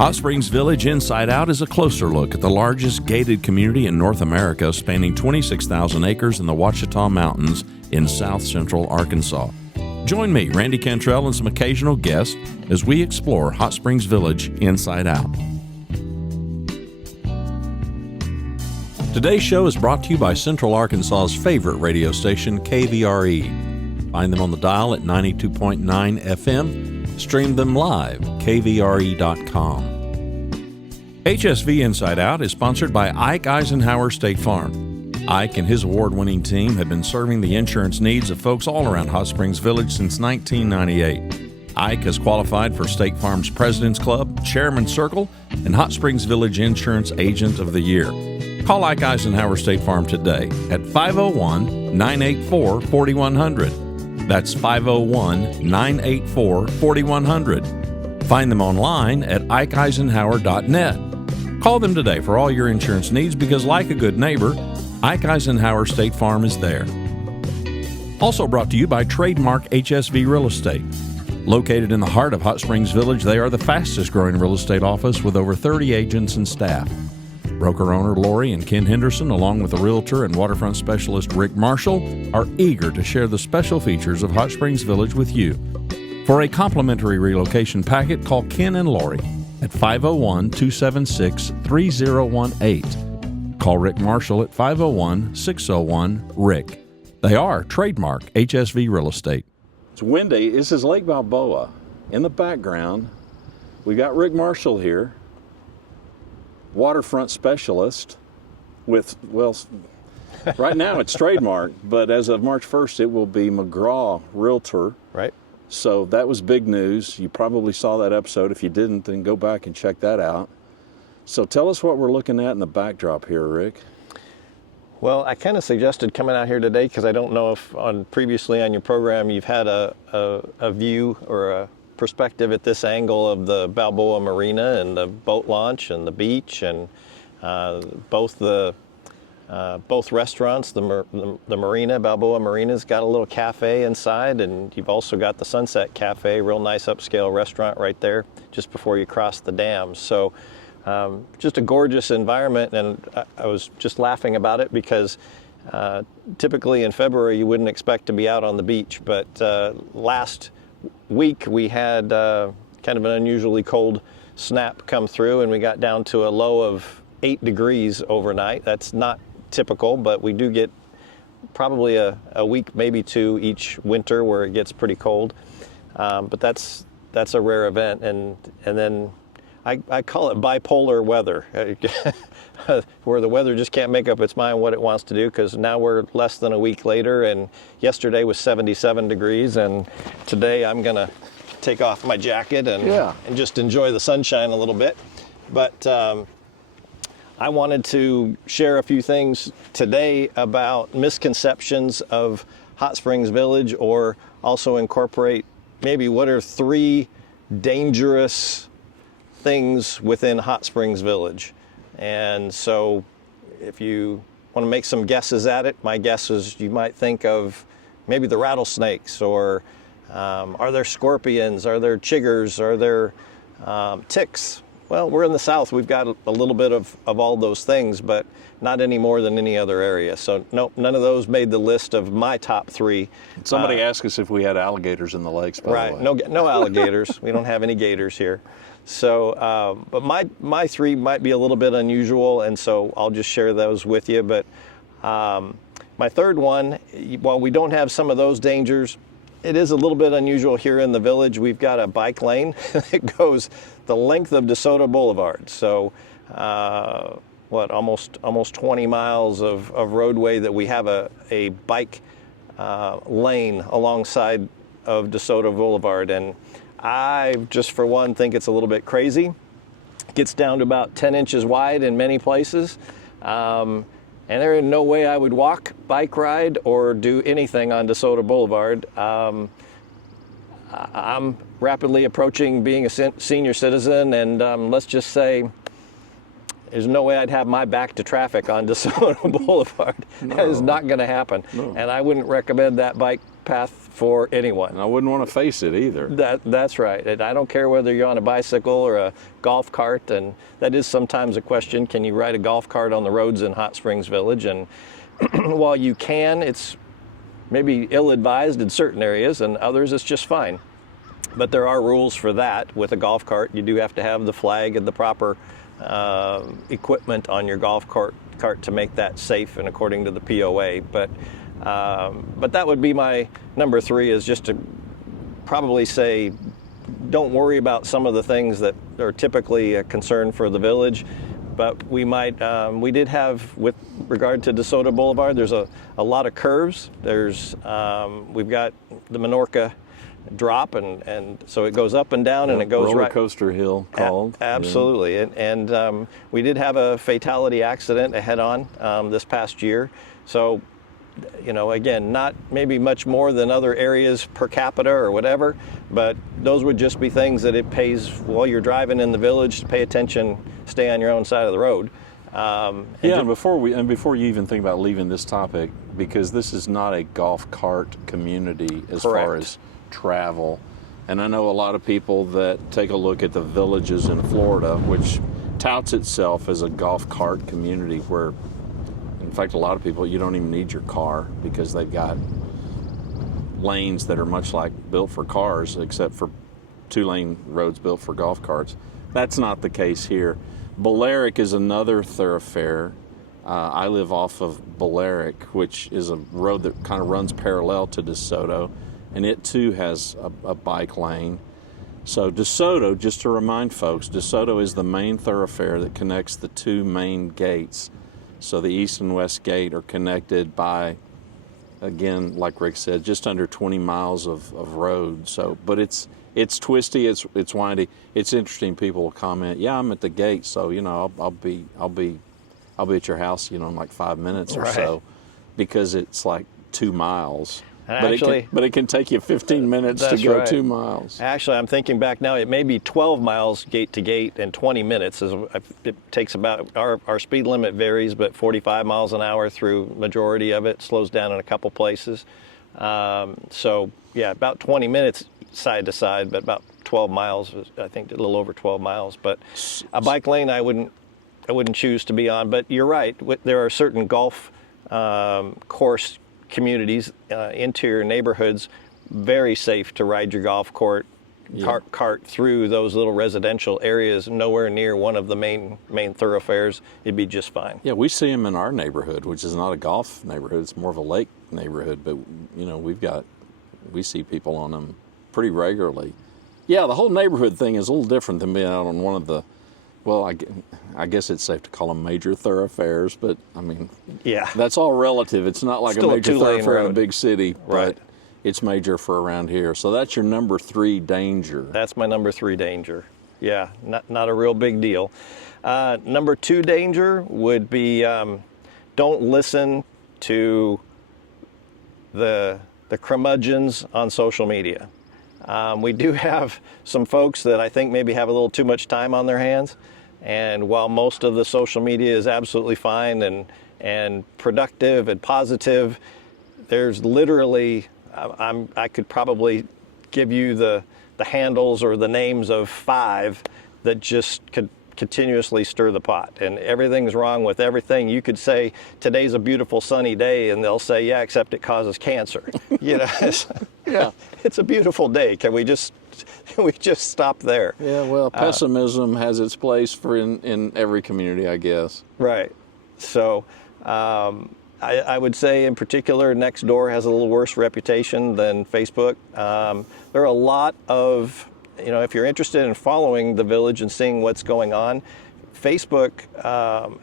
Hot Springs Village Inside Out is a closer look at the largest gated community in North America, spanning 26,000 acres in the Ouachita Mountains in south central Arkansas. Join me, Randy Cantrell, and some occasional guests as we explore Hot Springs Village Inside Out. Today's show is brought to you by Central Arkansas's favorite radio station, KVRE. Find them on the dial at 92.9 FM. Stream them live, kvre.com. HSV Inside Out is sponsored by Ike Eisenhower State Farm. Ike and his award-winning team have been serving the insurance needs of folks all around Hot Springs Village since 1998. Ike has qualified for State Farm's President's Club, Chairman's Circle, and Hot Springs Village Insurance Agent of the Year. Call Ike Eisenhower State Farm today at 501-984-4100. That's 501-984-4100. Find them online at ikeeisenhower.net. Call them today for all your insurance needs because, like a good neighbor, Ike Eisenhower State Farm is there. Also brought to you by Trademark HSV Real Estate. Located in the heart of Hot Springs Village, they are the fastest growing real estate office with over 30 agents and staff. Broker-owner Lori and Ken Henderson, along with the realtor and waterfront specialist Rick Marshall, are eager to share the special features of Hot Springs Village with you. For a complimentary relocation packet, call Ken and Lori at 501-276-3018. Call Rick Marshall at 501-601-RICK. They are Trademark HSV Real Estate. It's windy. This is Lake Balboa. In the background, we got Rick Marshall here, waterfront specialist with, well, right now it's Trademark, but as of March 1st, it will be McGraw Realtor. Right. So that was big news. You probably saw that episode. If you didn't, then go back and check that out. So tell us what we're looking at in the backdrop here, Rick. Well, I kind of suggested coming out here today because I don't know if previously on your program you've had a view or a perspective at this angle of the Balboa Marina and the boat launch and the beach and both restaurants. The marina, Balboa Marina's got a little cafe inside, and you've also got the Sunset Cafe, real nice upscale restaurant right there just before you cross the dam. So just a gorgeous environment, and I was just laughing about it because typically in February you wouldn't expect to be out on the beach, but last week we had kind of an unusually cold snap come through, and we got down to a low of 8 degrees overnight. That's not typical, but we do get probably a week, maybe two each winter where it gets pretty cold. But that's a rare event, and then I call it bipolar weather, where the weather just can't make up its mind what it wants to do, because now we're less than a week later, and yesterday was 77 degrees, and today I'm going to take off my jacket and just enjoy the sunshine a little bit. But I wanted to share a few things today about misconceptions of Hot Springs Village, or also incorporate maybe what are 3 dangerous things within Hot Springs Village. And so if you want to make some guesses at it, my guess is you might think of maybe the rattlesnakes, or are there scorpions, are there chiggers, are there ticks? Well, we're in the South, we've got a little bit of all those things, but not any more than any other area. So nope, none of those made the list of my top 3. Somebody asked us if we had alligators in the lakes, by right, the way. No alligators. We don't have any gators here. So, but my 3 might be a little bit unusual, and so I'll just share those with you. But my third one, while we don't have some of those dangers, it is a little bit unusual here in the village. We've got a bike lane that goes the length of DeSoto Boulevard. So, almost 20 miles of roadway that we have a bike lane alongside of DeSoto Boulevard. And I, just for one, think it's a little bit crazy. It gets down to about 10 inches wide in many places. And there is no way I would walk, bike ride, or do anything on DeSoto Boulevard. I'm rapidly approaching being a senior citizen, and let's just say there's no way I'd have my back to traffic on DeSoto Boulevard. No. That is not going to happen. No. And I wouldn't recommend that bike path for anyone. And I wouldn't want to face it either. That's right. And I don't care whether you're on a bicycle or a golf cart, and that is sometimes a question. Can you ride a golf cart on the roads in Hot Springs Village? And while you can, it's maybe ill-advised in certain areas, and others it's just fine. But there are rules for that. With a golf cart, you do have to have the flag and the proper equipment on your golf cart to make that safe and according to the POA. But that would be my number 3, is just to probably say, don't worry about some of the things that are typically a concern for the village. But we did have, with regard to DeSoto Boulevard, there's a lot of curves. We've got the Minorca drop, and so it goes up and down, and it goes roller coaster hill called. Absolutely. Yeah. And we did have a fatality accident, a head-on, this past year. So, again, not maybe much more than other areas per capita or whatever, but those would just be things that it pays while you're driving in the village to pay attention, stay on your own side of the road. And before you even think about leaving this topic, because this is not a golf cart community as Correct. far as travel, and I know a lot of people that take a look at the villages in Florida, which touts itself as a golf cart community, where in fact a lot of people, you don't even need your car because they've got lanes that are much like built for cars, except for 2-lane roads built for golf carts. That's not the case here. Balearic is another thoroughfare. I live off of Balearic, which is a road that kind of runs parallel to DeSoto, and it too has a bike lane. So DeSoto, just to remind folks, DeSoto is the main thoroughfare that connects the 2 main gates. So the east and west gate are connected by, again, like Rick said, just under 20 miles of road. So, but it's twisty, it's windy. It's interesting. People will comment, "Yeah, I'm at the gate, so I'll be at your house, in like 5 minutes or so," because it's like 2 miles. But it can take you 15 minutes to go 2 miles. Actually, I'm thinking back now, it may be 12 miles gate to gate and 20 minutes. It takes about, our speed limit varies, but 45 miles an hour through majority of it, slows down in a couple places. So yeah, about 20 minutes side to side, but about 12 miles, I think a little over 12 miles. But a bike lane I wouldn't choose to be on. But you're right, there are certain golf course communities, interior neighborhoods, very safe to ride your golf cart through those little residential areas, nowhere near one of the main thoroughfares. It'd be just fine. Yeah, we see them in our neighborhood, which is not a golf neighborhood, it's more of a lake neighborhood, but we see people on them pretty regularly. Yeah, the whole neighborhood thing is a little different than being out on one of the, well, I guess it's safe to call them major thoroughfares, but I mean, yeah, that's all relative. It's not like still a major thoroughfare in a big city, right? But it's major for around here. So that's your number 3 danger. That's my number 3 danger. Yeah, not a real big deal. Number 2 danger would be don't listen to the curmudgeons on social media. We do have some folks that I think maybe have a little too much time on their hands, and while most of the social media is absolutely fine and productive and positive, there's literally, I could probably give you the handles or the names of 5 that just could continuously stir the pot, and everything's wrong with everything. You could say today's a beautiful sunny day, and they'll say, yeah, except it causes cancer. Yeah, it's a beautiful day. Can we just stop there? Yeah, well, pessimism has its place in every community, I guess. Right. So I would say in particular, Nextdoor has a little worse reputation than Facebook. There are a lot of, if you're interested in following the village and seeing what's going on, Facebook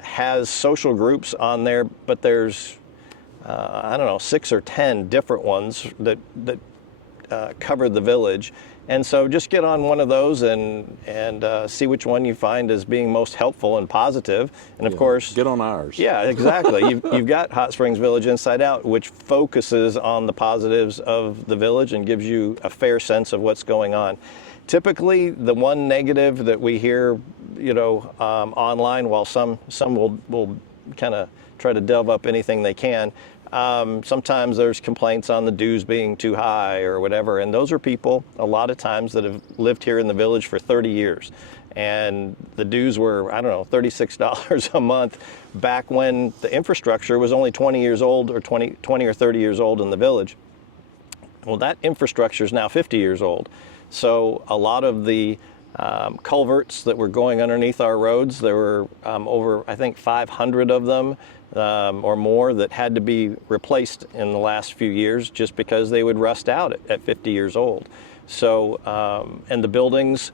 has social groups on there, but there's, 6 or 10 different ones that cover the village. And so just get on one of those and see which one you find as being most helpful and positive. And of course, get on ours. Yeah, exactly. You've got Hot Springs Village Inside Out, which focuses on the positives of the village and gives you a fair sense of what's going on. Typically, the one negative that we hear online, while some will kind of try to delve up anything they can. Sometimes there's complaints on the dues being too high or whatever, and those are people a lot of times that have lived here in the village for 30 years. And the dues were, I don't know, $36 a month back when the infrastructure was only 20 years old, or 20 or 30 years old in the village. Well, that infrastructure is now 50 years old. So a lot of the culverts that were going underneath our roads, there were over, I think, 500 of them or more that had to be replaced in the last few years just because they would rust out at 50 years old. So, and the buildings,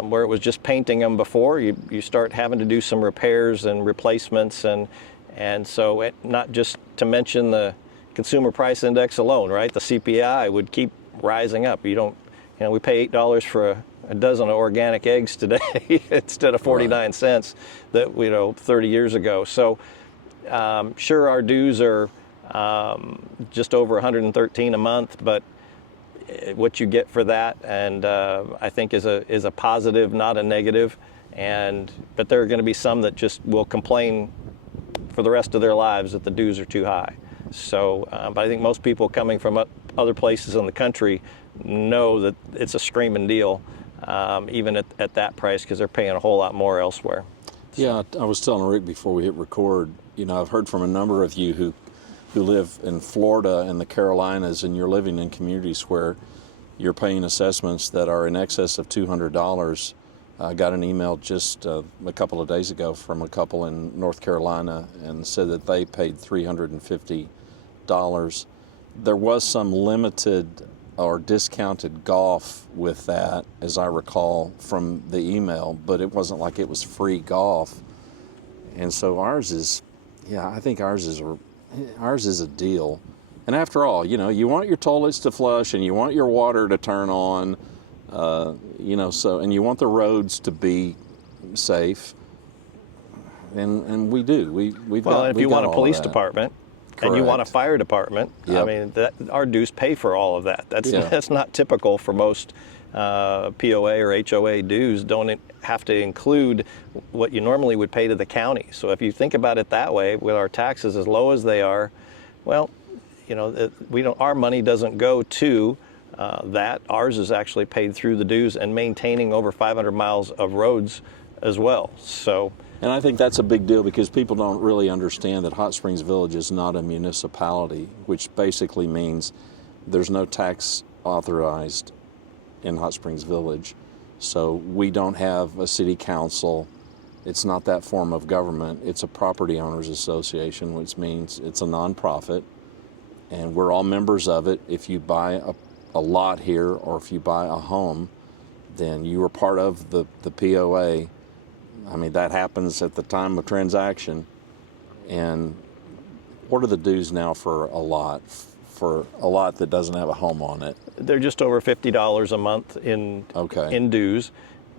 where it was just painting them before, you start having to do some repairs and replacements, and so not just to mention the consumer price index alone, right? The CPI would keep rising up. We pay $8 for a dozen of organic eggs today instead of 49 cents that 30 years ago. So sure, our dues are just over $113 a month, but what you get for that, and I think is a positive, not a negative. But there are going to be some that just will complain for the rest of their lives that the dues are too high. So, but I think most people coming from other places in the country know that it's a screaming deal, even at that price, because they're paying a whole lot more elsewhere. So. Yeah, I was telling Rick before we hit record, I've heard from a number of you who live in Florida and the Carolinas, and you're living in communities where you're paying assessments that are in excess of $200. I got an email just a couple of days ago from a couple in North Carolina and said that they paid $350. There was some limited or discounted golf with that, as I recall from the email, but it wasn't like it was free golf. And so I think ours is a deal. And after all, you want your toilets to flush and you want your water to turn on, and you want the roads to be safe. And we do. If you want a police department, correct, and you want a fire department, yep. I mean, our dues pay for all of that. That's not typical for most POA or HOA dues. Don't have to include what you normally would pay to the county. So if you think about it that way, with our taxes as low as they are, well, our money doesn't go to that. Ours is actually paid through the dues and maintaining over 500 miles of roads as well. So. And I think that's a big deal, because people don't really understand that Hot Springs Village is not a municipality, which basically means there's no tax authorized in Hot Springs Village. So we don't have a city council. It's not that form of government. It's a property owners association, which means it's a nonprofit, and we're all members of it. If you buy a lot here, or if you buy a home, then you are part of the POA. I mean, that happens at the time of transaction. And what are the dues now for a lot that doesn't have a home on it? They're just over $50 a month in dues.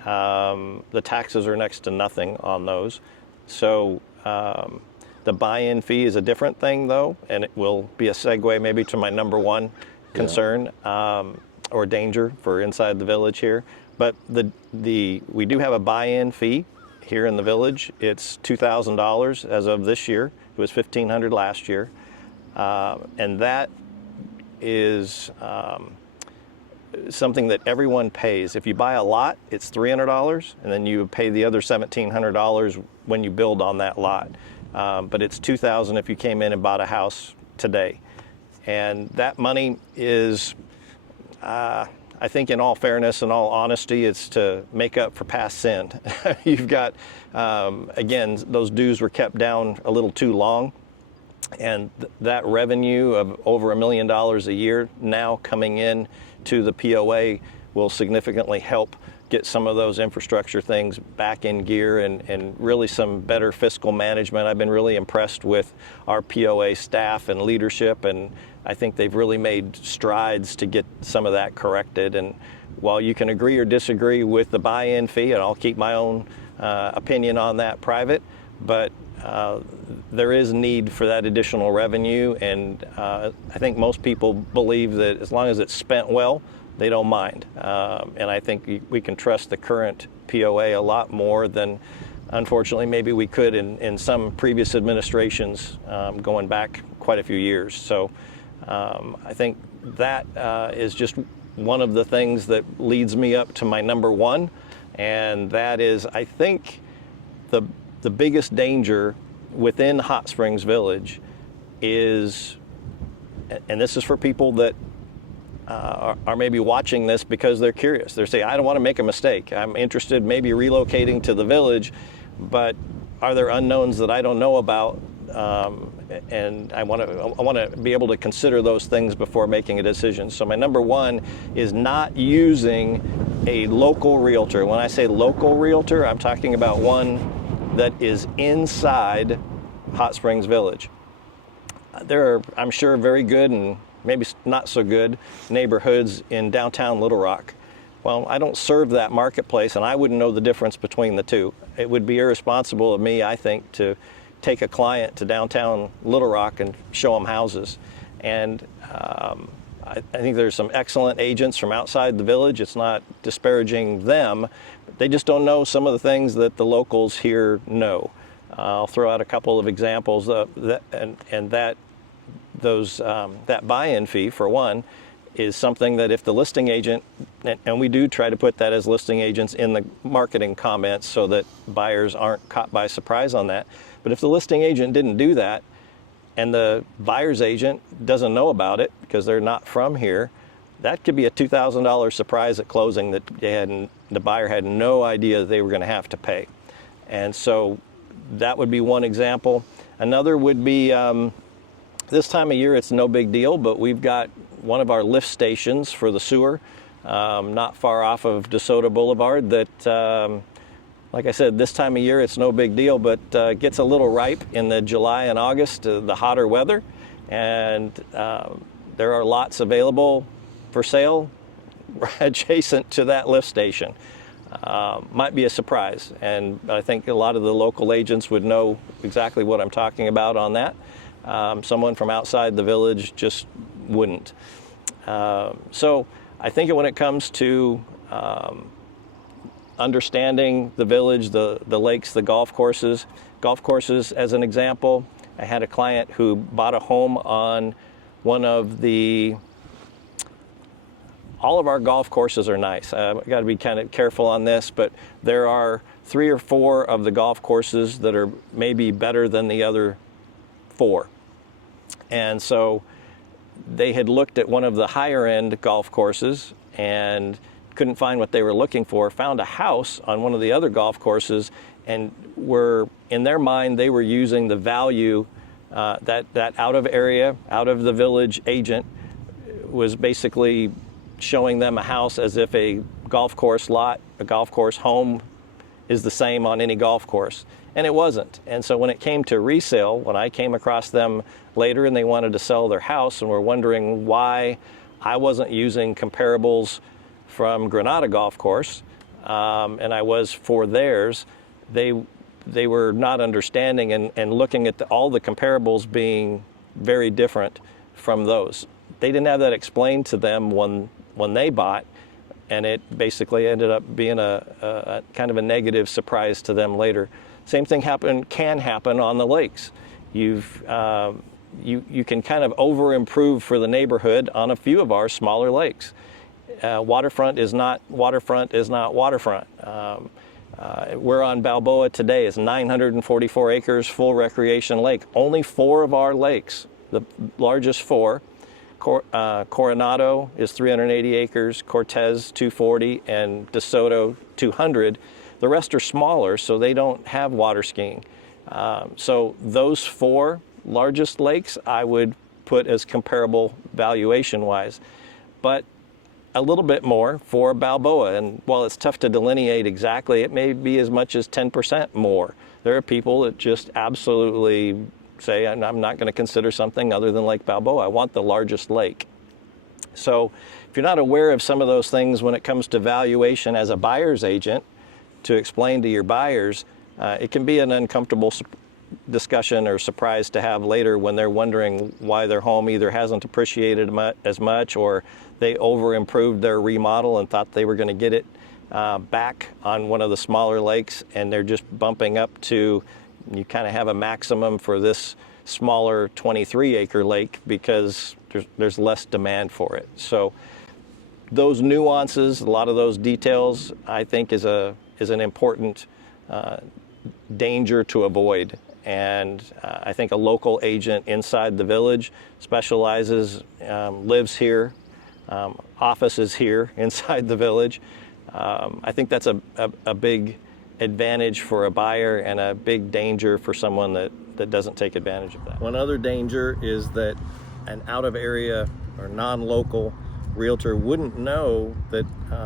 The taxes are next to nothing on those. So the buy-in fee is a different thing, though, and it will be a segue maybe to my number one concern or danger for inside the village here. But we do have a buy-in fee here in the village. It's $2,000 as of this year. It was $1,500 last year, and that is something that everyone pays. If you buy a lot, it's $300, and then you pay the other $1,700 when you build on that lot. But it's $2,000 if you came in and bought a house today, and that money is. I think, in all fairness and all honesty, it's to make up for past sin. You've got, again, those dues were kept down a little too long, and that revenue of over $1 million a year now coming in to the POA will significantly help get some of those infrastructure things back in gear, and really some better fiscal management. I've been really impressed with our POA staff and leadership, and I think they've really made strides to get some of that corrected. And while you can agree or disagree with the buy-in fee, and I'll keep my own opinion on that private, but there is need for that additional revenue, and I think most people believe that as long as it's spent well, they don't mind. And I think we can trust the current POA a lot more than, unfortunately, maybe we could in some previous administrations going back quite a few years. So I think that is just one of the things that leads me up to my number one, and that is, I think, the biggest danger within Hot Springs Village is, and this is for people that are maybe watching this because they're curious. They're saying, I don't want to make a mistake. I'm interested maybe relocating to the village, but are there unknowns that I don't know about? And I want to be able to consider those things before making a decision. So my number one is not using a local realtor. When I say local realtor, I'm talking about one that is inside Hot Springs Village. There are, I'm sure, very good and maybe not so good neighborhoods in downtown Little Rock. Well, I don't serve that marketplace, and I wouldn't know the difference between the two. It would be irresponsible of me, I think, to take a client to downtown Little Rock and show them houses. And I think there's some excellent agents from outside the village. It's not disparaging them, but they just don't know some of the things that the locals here know. I'll throw out a couple of examples that buy-in fee, for one, is something that if the listing agent, and we do try to put that as listing agents in the marketing comments so that buyers aren't caught by surprise on that. But if the listing agent didn't do that and the buyer's agent doesn't know about it because they're not from here, that could be a $2,000 surprise at closing that the buyer had no idea they were going to have to pay. And so that would be one example. Another would be, this time of year it's no big deal, but we've got one of our lift stations for the sewer not far off of DeSoto Boulevard that, like I said, this time of year it's no big deal, but gets a little ripe in the July and August, the hotter weather. And there are lots available for sale adjacent to that lift station. Might be a surprise, and I think a lot of the local agents would know exactly what I'm talking about on that. Someone from outside the village just wouldn't. So I think when it comes to understanding the village, the lakes, the golf courses as an example, I had a client who bought a home on one of all of our golf courses are nice. I've got to be kind of careful on this, but there are 3 or 4 of the golf courses that are maybe better than the other 4. And so they had looked at one of the higher end golf courses and couldn't find what they were looking for, found a house on one of the other golf courses, and in their mind, they were using the value that out of the village agent was basically showing them a house as if a golf course lot, a golf course home is the same on any golf course. And it wasn't. And so when it came to resale, when I came across them later and they wanted to sell their house and were wondering why I wasn't using comparables from Granada Golf Course, and I was for theirs, they were not understanding and looking at all the comparables being very different from those. They didn't have that explained to them when they bought, and it basically ended up being a kind of a negative surprise to them later. Same thing can happen on the lakes. You can kind of over-improve for the neighborhood on a few of our smaller lakes. Waterfront is not waterfront. We're on Balboa today. It's 944 acres, full recreation lake. Only 4 of our lakes, the largest 4, Coronado is 380 acres, Cortez 240, and DeSoto 200. The rest are smaller, so they don't have water skiing. So those 4 largest lakes I would put as comparable valuation-wise. But a little bit more for Balboa, and while it's tough to delineate exactly, it may be as much as 10% more. There are people that just absolutely say, I'm not going to consider something other than Lake Balboa. I want the largest lake. So if you're not aware of some of those things when it comes to valuation as a buyer's agent, to explain to your buyers, it can be an uncomfortable discussion or surprise to have later when they're wondering why their home either hasn't appreciated as much or they over improved their remodel and thought they were going to get it back on one of the smaller lakes, and they're just bumping up to, you kind of have a maximum for this smaller 23-acre lake because there's less demand for it. So those nuances, a lot of those details, I think is an important danger to avoid. And I think a local agent inside the village specializes, lives here, office is here inside the village. I think that's a big advantage for a buyer and a big danger for someone that doesn't take advantage of that. One other danger is that an out-of-area or non-local realtor wouldn't know that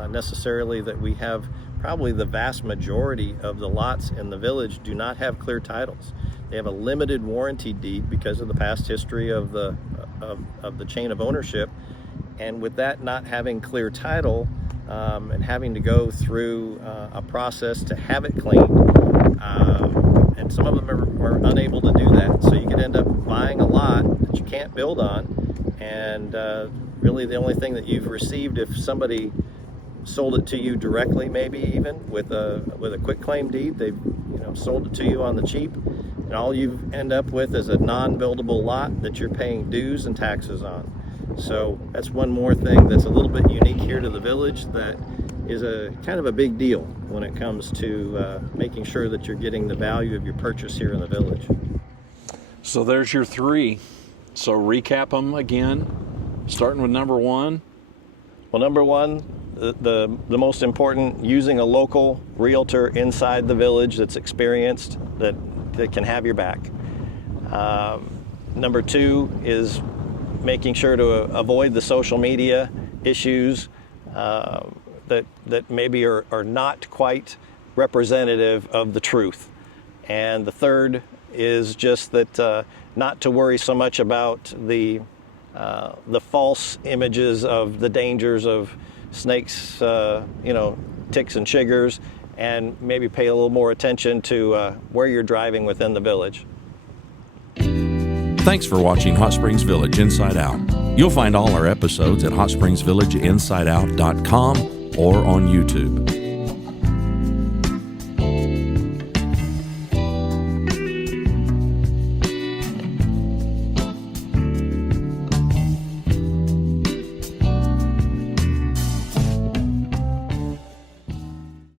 necessarily that we have probably the vast majority of the lots in the village do not have clear titles. They have a limited warranty deed because of the past history of the chain of ownership, and with that not having clear title and having to go through a process to have it cleaned, and some of them are unable to do that, so you could end up buying a lot that you can't build on, and really the only thing that you've received, if somebody sold it to you directly, maybe even with a quick claim deed, they've sold it to you on the cheap, and all you end up with is a non-buildable lot that you're paying dues and taxes on. So that's one more thing that's a little bit unique here to the village that is a kind of a big deal when it comes to making sure that you're getting the value of your purchase here in the village. So there's your three. So recap them again, starting with number one. Well, number one, the most important, using a local realtor inside the village that's experienced, that can have your back. Number two is making sure to avoid the social media issues that maybe are not quite representative of the truth. And the third is just that not to worry so much about the false images of the dangers of snakes, ticks and chiggers, and maybe pay a little more attention to where you're driving within the village. Thanks for watching Hot Springs Village Inside Out. You'll find all our episodes at hotspringsvillageinsideout.com or on YouTube.